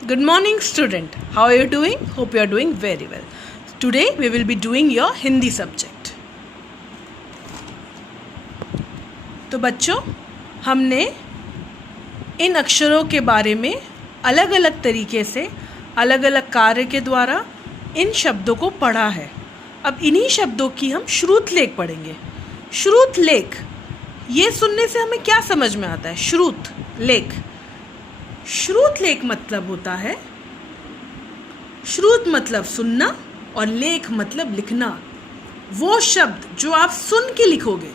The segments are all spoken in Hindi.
Good morning, student. How are you doing? Hope you are doing very well. Today we will be doing your Hindi subject. तो बच्चों, हमने इन अक्षरों के बारे में अलग अलग तरीके से अलग अलग कार्य के द्वारा इन शब्दों को पढ़ा है. अब इन्हीं शब्दों की हम श्रुत लेख पढ़ेंगे. श्रुत लेख, ये सुनने से हमें क्या समझ में आता है? श्रुत लेख. श्रुत लेख मतलब होता है, श्रुत मतलब सुनना और लेख मतलब लिखना. वो शब्द जो आप सुन के लिखोगे,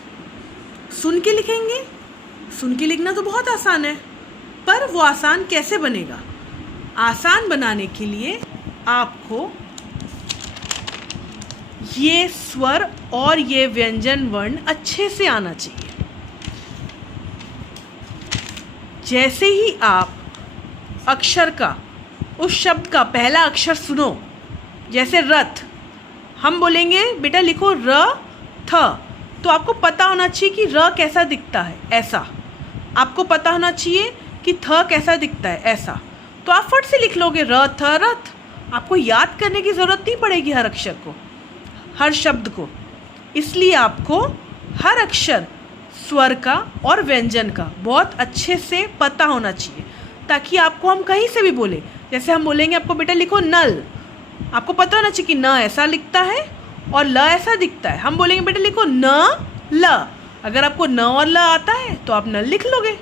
सुन के लिखेंगे. सुन के लिखना तो बहुत आसान है, पर वो आसान कैसे बनेगा? आसान बनाने के लिए आपको ये स्वर और ये व्यंजन वर्ण अच्छे से आना चाहिए. जैसे ही आप अक्षर का, उस शब्द का पहला अक्षर सुनो, जैसे रथ, हम बोलेंगे बेटा लिखो र थ, तो आपको पता होना चाहिए कि र कैसा दिखता है, ऐसा. आपको पता होना चाहिए कि थ कैसा दिखता है, ऐसा. तो आप फट से लिख लोगे र थ रथ. आपको याद करने की ज़रूरत नहीं पड़ेगी हर अक्षर को, हर शब्द को. इसलिए आपको हर अक्षर, स्वर का और व्यंजन का बहुत अच्छे से पता होना चाहिए, ताकि आपको हम कहीं से भी बोले. जैसे हम बोलेंगे आपको बेटा लिखो नल, आपको पता होना चाहिए कि न ऐसा लिखता है और ल ऐसा दिखता है. हम बोलेंगे बेटा लिखो न ल, अगर आपको न और ल आता है तो आप नल लिख लोगे.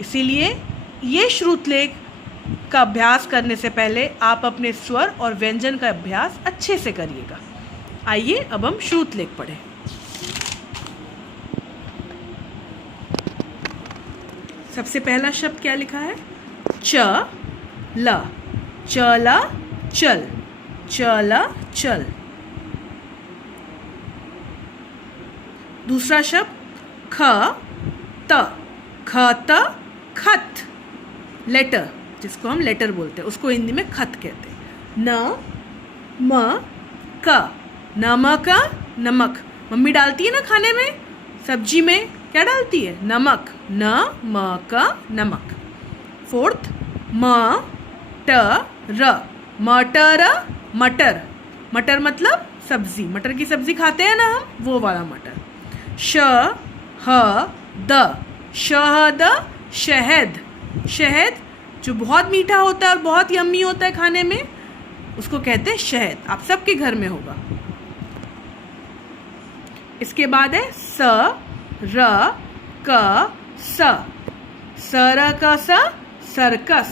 इसीलिए ये श्रुतलेख का अभ्यास करने से पहले आप अपने स्वर और व्यंजन का अभ्यास अच्छे से करिएगा. आइए अब हम श्रुतलेख पढ़ें. सबसे पहला शब्द क्या लिखा है? च ल. चला चल, चला चल. दूसरा शब्द ख त. खत खत. लेटर, जिसको हम लेटर बोलते हैं, उसको हिंदी में खत कहते हैं. न म क. नमक नमक. मम्मी डालती है ना खाने में, सब्जी में क्या डालती है? नमक. न म क नमक. फोर्थ म ट र. मटर मटर. मटर मतलब सब्जी, मटर की सब्जी खाते हैं ना हम, वो वाला मटर. श ह द. शहद. शहद. शहद जो बहुत मीठा होता है और बहुत यम्मी होता है खाने में, उसको कहते हैं शहद. आप सबके घर में होगा. इसके बाद है स र क स. सर क स. सर्कस.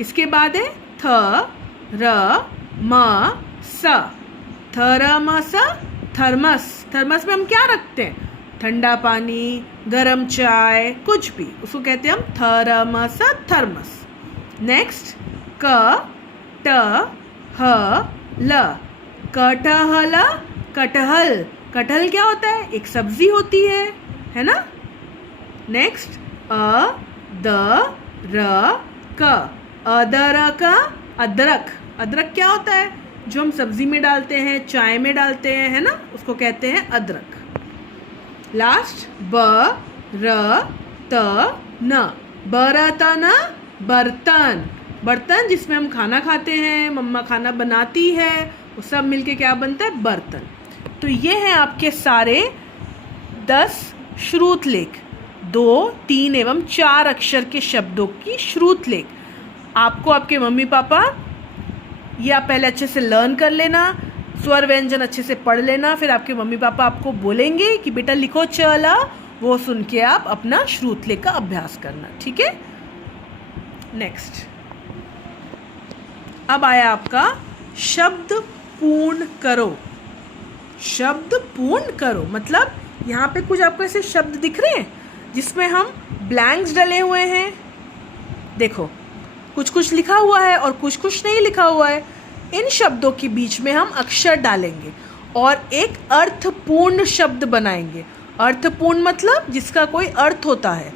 इसके बाद है थ र म स. थरमस. थर्मस. थर्मस में हम क्या रखते हैं? ठंडा पानी, गरम चाय, कुछ भी, उसको कहते हैं हम थरमस थर्मस. नेक्स्ट क ट ह ल. कटहल. कटहल. कटहल क्या होता है? एक सब्जी होती है ना. नेक्स्ट अ द र क. अदरक. अदरक. अदरक क्या होता है? जो हम सब्जी में डालते हैं, चाय में डालते हैं, है ना, उसको कहते हैं अदरक. लास्ट ब र त न. बर्तन. बर्तन. बर्तन जिसमें हम खाना खाते हैं, मम्मा खाना बनाती है, वो सब मिलके क्या बनता है? बर्तन. तो ये हैं आपके सारे 10 श्रुतलेख, 2, 3 एवं 4 अक्षर के शब्दों की श्रुतलेख. आपको आपके मम्मी पापा, ये आप पहले अच्छे से लर्न कर लेना, स्वर व्यंजन अच्छे से पढ़ लेना. फिर आपके मम्मी पापा आपको बोलेंगे कि बेटा लिखो चला, वो सुन के आप अपना श्रुतलेख का अभ्यास करना. ठीक है. नेक्स्ट, अब आया आपका शब्द पूर्ण करो. शब्द पूर्ण करो मतलब यहाँ पे कुछ आपको ऐसे शब्द दिख रहे हैं जिसमें हम ब्लैंक्स डले हुए हैं. देखो, कुछ कुछ लिखा हुआ है और कुछ कुछ नहीं लिखा हुआ है. इन शब्दों के बीच में हम अक्षर डालेंगे और एक अर्थपूर्ण शब्द बनाएंगे. अर्थपूर्ण मतलब जिसका कोई अर्थ होता है.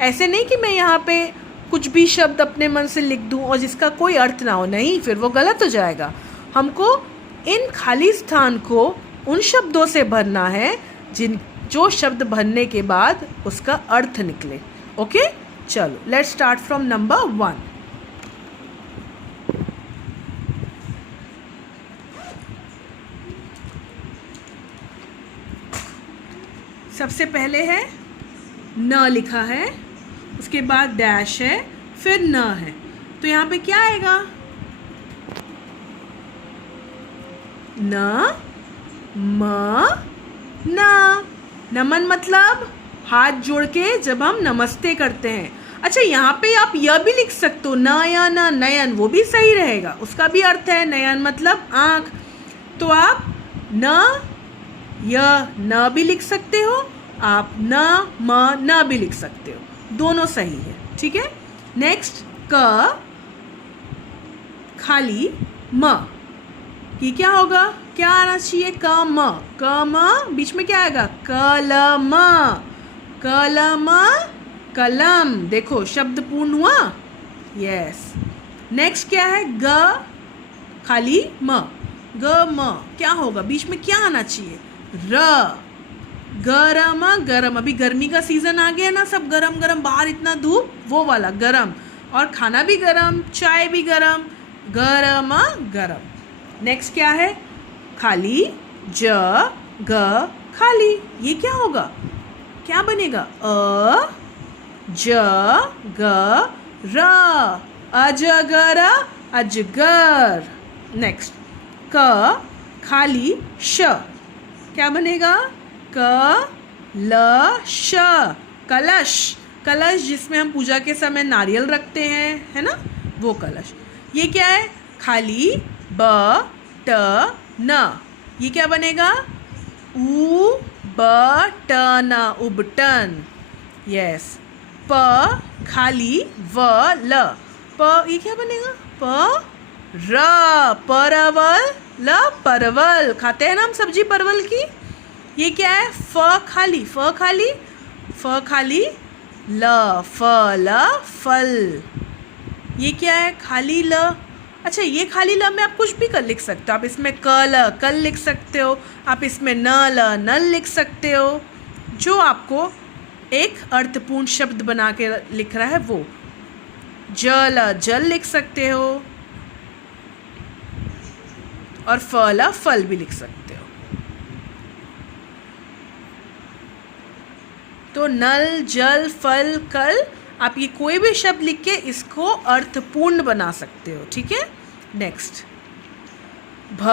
ऐसे नहीं कि मैं यहाँ पे कुछ भी शब्द अपने मन से लिख दूँ और जिसका कोई अर्थ ना हो. नहीं, फिर वो गलत हो जाएगा. हमको इन खाली स्थान को उन शब्दों से भरना है जो शब्द भरने के बाद उसका अर्थ निकले. ओके, चलो लेट्स स्टार्ट फ्रॉम नंबर 1. सबसे पहले है न लिखा है, उसके बाद डैश है, फिर न है. तो यहाँ पे क्या आएगा? न म न. नमन मतलब हाथ जोड़ के जब हम नमस्ते करते हैं. अच्छा, यहाँ पे आप यह भी लिख सकते हो, न या न नयन, वो भी सही रहेगा. उसका भी अर्थ है नयन मतलब आँख. तो आप न यह न भी लिख सकते हो, आप न म न भी लिख सकते हो, दोनों सही है. ठीक है. नेक्स्ट क खाली म. ये क्या होगा? क्या आना चाहिए? क म. बीच में क्या आएगा? कलम. कलम कलम. देखो शब्द पूर्ण हुआ. यस. नेक्स्ट क्या है? ग खाली म. ग म क्या होगा? बीच में क्या आना चाहिए? र. गरम गरम. अभी गर्मी का सीजन आ गया ना, सब गरम गरम, बाहर इतना धूप, वो वाला गरम. और खाना भी गरम, चाय भी गरम. गरम गरम. नेक्स्ट क्या है? खाली ज ग खाली. ये क्या होगा? क्या बनेगा? अ ज ग र. अजगर अजगर. नेक्स्ट क खाली श. क्या बनेगा? क ल श. कलश. कलश जिसमें हम पूजा के समय नारियल रखते हैं, है ना, वो कलश. ये क्या है? खाली ब ट न. ये क्या बनेगा? उ ब ट न. उबटन. यस. प खाली व ल. प ये क्या बनेगा? प र. परवल ल परवल. खाते हैं ना हम सब्जी परवल की. ये क्या है? फ खाली. फ खाली. फ खाली ल. फ ल फल. ये क्या है? खाली ल. अच्छा, ये खाली ल में आप कुछ भी कर लिख सकते हो. आप इसमें कल कल लिख सकते हो, आप इसमें न ल नल लिख सकते हो. जो आपको एक अर्थपूर्ण शब्द बना के लिख रहा है वो. जल जल लिख सकते हो, और फल फल भी लिख सकते हो. तो नल जल फल कल, आप ये कोई भी शब्द लिख के इसको अर्थपूर्ण बना सकते हो. ठीक है. नेक्स्ट भ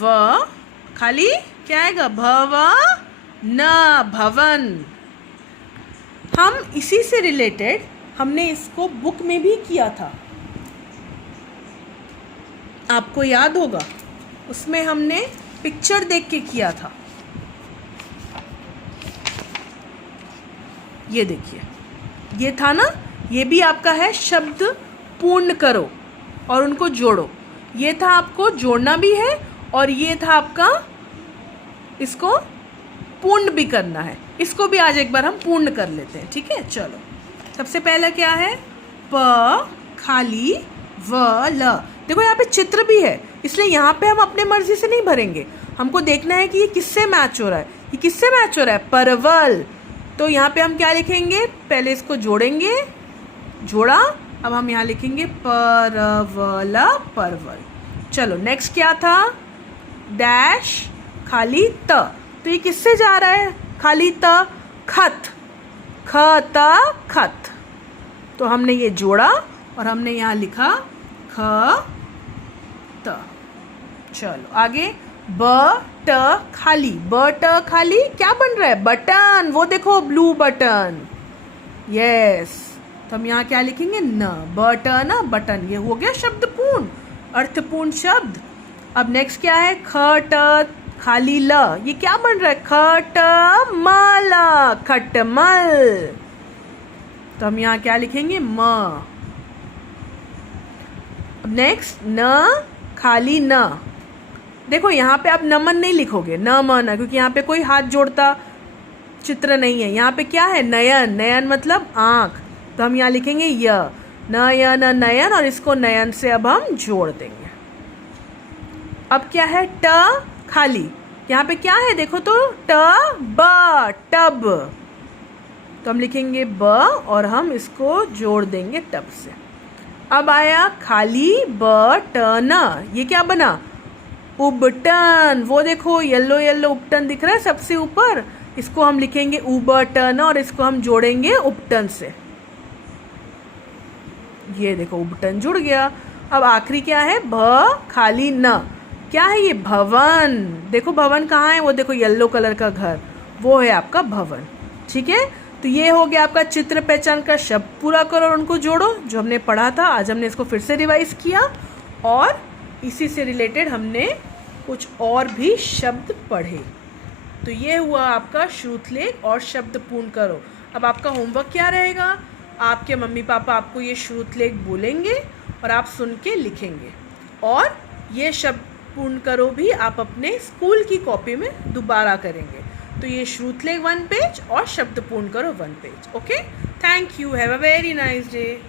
व खाली क्या आएगा? भव न भवन. हम इसी से रिलेटेड हमने इसको बुक में भी किया था, आपको याद होगा. उसमें हमने पिक्चर देख के किया था. ये देखिए, ये था ना. ये भी आपका है शब्द पूर्ण करो और उनको जोड़ो. ये था आपको जोड़ना भी है, और ये था आपका इसको पूर्ण भी करना है. इसको भी आज एक बार हम पूर्ण कर लेते हैं. ठीक है. चलो, सबसे पहला क्या है? प खाली व ल. देखो यहाँ पे चित्र भी है, इसलिए यहाँ पे हम अपने मर्जी से नहीं भरेंगे. हमको देखना है कि ये किससे मैच हो रहा है. ये किससे मैच हो रहा है? परवल. तो यहाँ पे हम क्या लिखेंगे? पहले इसको जोड़ेंगे. जोड़ा. अब हम यहाँ लिखेंगे परवल परवल. चलो, नेक्स्ट क्या था? डैश खाली त. तो ये किससे जा रहा है? खाली त. खत. खत खत. तो हमने ये जोड़ा और हमने यहाँ लिखा ख त. चलो आगे. ब ट खाली. ब ट खाली क्या बन रहा है? बटन. वो देखो, ब्लू बटन. यस. तो हम यहाँ क्या लिखेंगे? न. ब ट न बटन. ये हो गया शब्द पूर्ण, अर्थपूर्ण शब्द. अब नेक्स्ट क्या है? ख ट खाली ल. ये क्या बन रहा है? खट मल. खटमल. तो हम यहाँ क्या लिखेंगे? म. अब नेक्स्ट न खाली न. देखो यहाँ पे आप नमन नहीं लिखोगे, न म न, क्योंकि यहाँ पे कोई हाथ जोड़ता चित्र नहीं है. यहाँ पे क्या है? नयन. नयन मतलब आँख. तो हम यहाँ लिखेंगे य. न य न नयन, और इसको नयन से अब हम जोड़ देंगे. अब क्या है? ट खाली. यहाँ पे क्या है? देखो तो ट ब टब. तो हम लिखेंगे ब और हम इसको जोड़ देंगे टब से। अब आया खाली बटन, ये क्या बना? उबटन। वो देखो येलो येलो उपटन दिख रहा है सबसे ऊपर, इसको हम लिखेंगे उबटन और इसको हम जोड़ेंगे उपटन से। ये देखो उबटन जुड़ गया। अब आखिरी क्या है? भ खाली न, क्या है ये? भवन। देखो भवन कहाँ है? वो देखो येलो कलर का घर, वो है आपका भवन। ठीक है, तो ये हो गया आपका चित्र पहचान का शब्द पूरा करो और उनको जोड़ो, जो हमने पढ़ा था। आज हमने इसको फिर से रिवाइज किया और इसी से रिलेटेड हमने कुछ और भी शब्द पढ़े। तो ये हुआ आपका श्रुतलेख और शब्द पूर्ण करो। अब आपका होमवर्क क्या रहेगा? आपके मम्मी पापा आपको ये श्रुतलेख बोलेंगे और आप सुन के लिखेंगे, और ये शब्द पूर्ण करो भी आप अपने स्कूल की कॉपी में दोबारा करेंगे। तो ये श्रुतलेख 1 पेज और शब्द पूर्ण करो 1 page. Okay, thank you, have a very nice day.